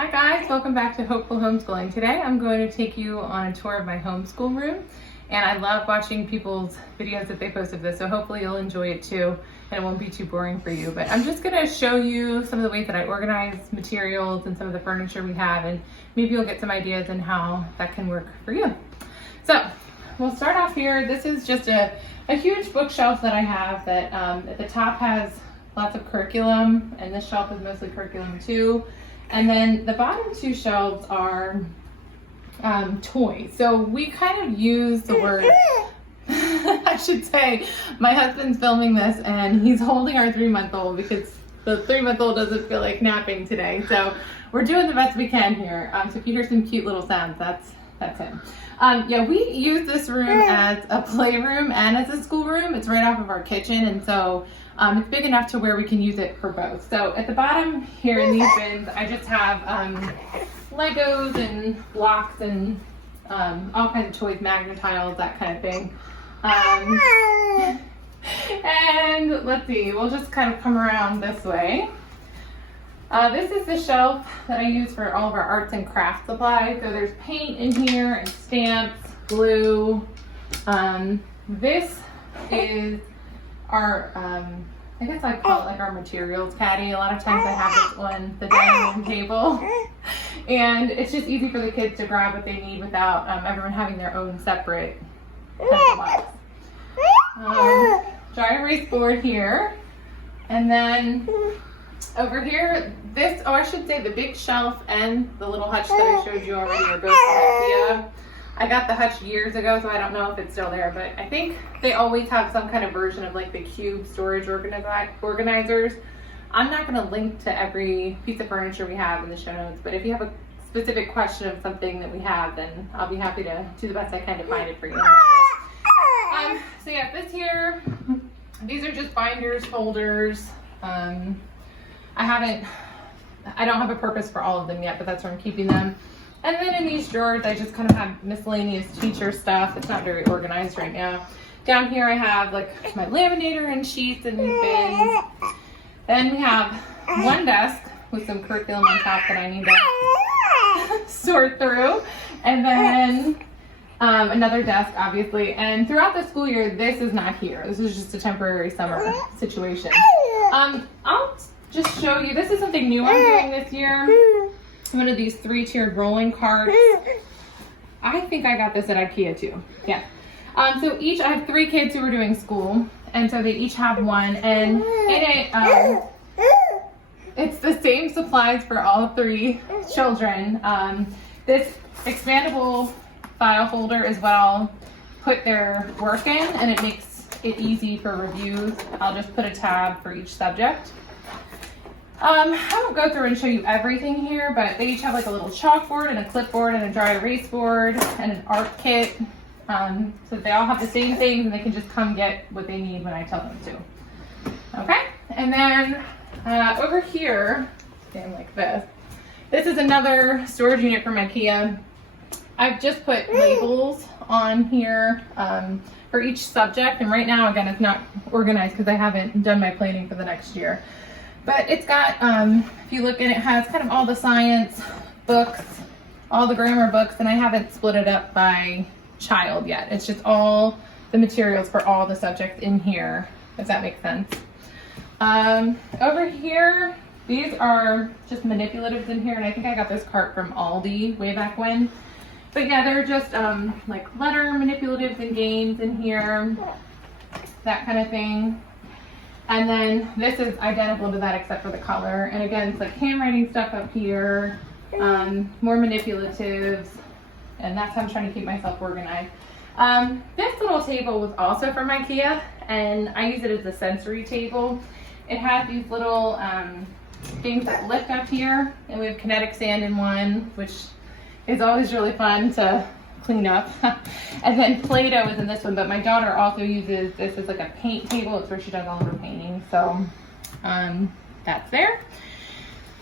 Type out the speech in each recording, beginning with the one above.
Hi guys, welcome back to Hopeful Homeschooling. Today I'm going to take you on a tour of my homeschool room, and I love watching people's videos that they post of this, so hopefully you'll enjoy it too and it won't be too boring for you. But I'm just going to show you some of the ways that I organize materials and some of the furniture we have, and maybe you'll get some ideas on how that can work for you. So we'll start off here. This is just a huge bookshelf that I have that at the top has lots of curriculum, and this shelf is mostly curriculum too. And then the bottom two shelves are toys. So we kind of use the word, I should say, my husband's filming this and he's holding our 3-month-old because the 3-month-old doesn't feel like napping today. So we're doing the best we can here. So if you hear some cute little sounds, that's him. Yeah, we use this room as a playroom and as a schoolroom. It's right off of our kitchen, and so it's big enough to where we can use it for both. So at the bottom here in these bins, I just have Legos and blocks and all kinds of toys, magnet tiles, that kind of thing. And let's see, we'll just kind of come around this way. This is the shelf that I use for all of our arts and crafts supplies. So there's paint in here and stamps, glue. This is our, I guess I'd call it like our materials caddy. A lot of times I have this on the dining room table. And it's just easy for the kids to grab what they need without everyone having their own separate pencil box. Dry erase board here. And then over here, this, I should say the big shelf and the little hutch that I showed you already are both from IKEA. I got the hutch years ago, so I don't know if it's still there, but I think they always have some kind of version of like the cube storage organizers. I'm not going to link to every piece of furniture we have in the show notes, but if you have a specific question of something that we have, then I'll be happy to do the best I can to find it for you. So yeah, this here, these are just binders, folders. I don't have a purpose for all of them yet, but that's where I'm keeping them. And then in these drawers, I just kind of have miscellaneous teacher stuff. It's not very organized right now. Down here I have like my laminator and sheets and bins. Then we have one desk with some curriculum on top that I need to sort through. And then another desk, obviously. And throughout the school year, this is not here. This is just a temporary summer situation. I'll just show you, this is something new I'm doing this year. One of these 3-tiered rolling carts. I think I got this at IKEA too. Yeah. So I have 3 kids who are doing school, and so they each have one, and in it, it's the same supplies for all 3 children. This expandable file holder is what I'll put their work in, and it makes it easy for reviews. I'll just put a tab for each subject. I won't go through and show you everything here, but they each have like a little chalkboard and a clipboard and a dry erase board and an art kit. So they all have the same things, and they can just come get what they need when I tell them to. Okay, and then over here, stand like this. This is another storage unit from IKEA. I've just put labels on here for each subject, and right now, again, it's not organized because I haven't done my planning for the next year. But it's got, if you look in it, has kind of all the science books, all the grammar books, and I haven't split it up by child yet. It's just all the materials for all the subjects in here, if that makes sense. Over here, these are just manipulatives in here, and I think I got this cart from Aldi way back when. But yeah, they're just like letter manipulatives and games in here, that kind of thing. And then this is identical to that except for the color. And again, it's like handwriting stuff up here, more manipulatives, and that's how I'm trying to keep myself organized. This little table was also from IKEA, and I use it as a sensory table. It has these little things that lift up here, and we have kinetic sand in one, which is always really fun to clean up. And then Play-Doh is in this one, but my daughter also uses this as like a paint table. It's where she does all of her painting. So that's there.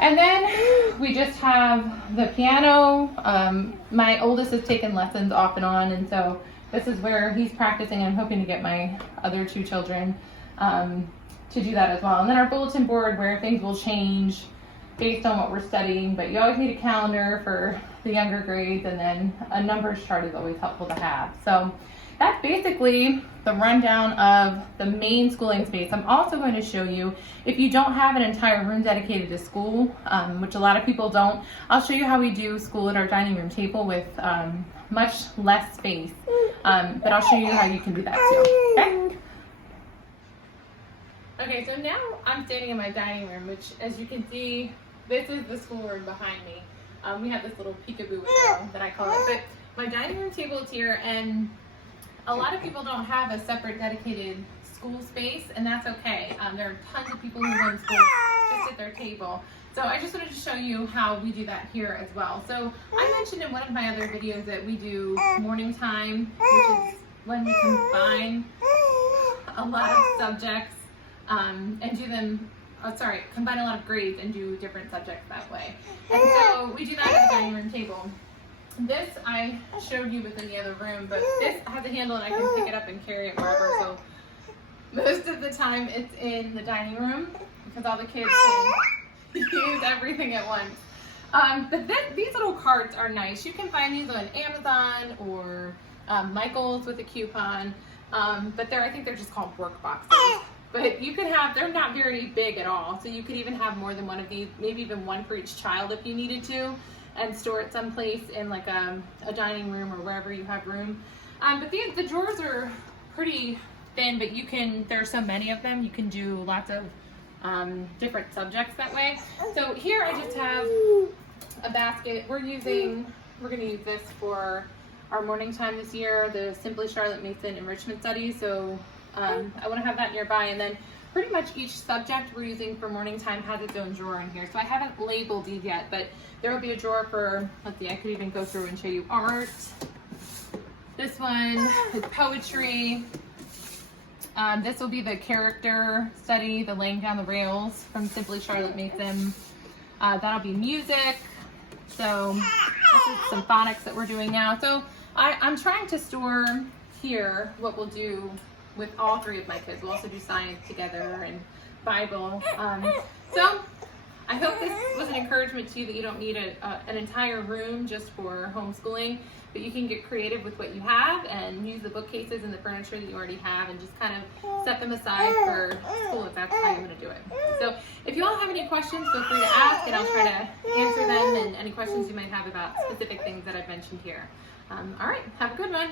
And then we just have the piano. My oldest has taken lessons off and on, and so this is where he's practicing. I'm hoping to get my other 2 children to do that as well. And then our bulletin board where things will change based on what we're studying, but you always need a calendar for the younger grades, and then a numbers chart is always helpful to have. So that's basically the rundown of the main schooling space. I'm also going to show you, if you don't have an entire room dedicated to school, which a lot of people don't, I'll show you how we do school at our dining room table with much less space. But I'll show you how you can do that too. Okay? Okay, so now I'm standing in my dining room, which, as you can see, this is the schoolroom behind me. We have this little peekaboo window that I call it, but my dining room table is here, and a lot of people don't have a separate dedicated school space, and that's okay. There are tons of people who run schools just at their table. So I just wanted to show you how we do that here as well. So I mentioned in one of my other videos that we do morning time, which is when we combine a lot of subjects and do them, combine a lot of grades and do different subjects that way. And so we do that at the dining room table. This I showed you within the other room, but this has a handle and I can pick it up and carry it wherever. So most of the time it's in the dining room because all the kids can use everything at once. But these little carts are nice. You can find these on Amazon or Michael's with a coupon. But I think they're just called work boxes. But you could have, they're not very big at all. So you could even have more than one of these, maybe even one for each child if you needed to, and store it someplace in like a dining room or wherever you have room. But the drawers are pretty thin, but there are so many of them, you can do lots of different subjects that way. So here I just have a basket. We're going to use this for our morning time this year, the Simply Charlotte Mason Enrichment Studies. So I want to have that nearby, and then pretty much each subject we're using for morning time has its own drawer in here. So I haven't labeled these yet, but there will be a drawer for, let's see, I could even go through and show you art. This one is poetry. This will be the character study, the laying down the rails from Simply Charlotte Mason. That'll be music. So this is some phonics that we're doing now. So I'm trying to store here what we'll do with all three of my kids. We'll also do science together and Bible. So I hope this was an encouragement to you that you don't need an entire room just for homeschooling, but you can get creative with what you have and use the bookcases and the furniture that you already have and just kind of set them aside for school if that's how you want to do it. So if you all have any questions, feel free to ask and I'll try to answer them, and any questions you might have about specific things that I've mentioned here. All right, have a good one.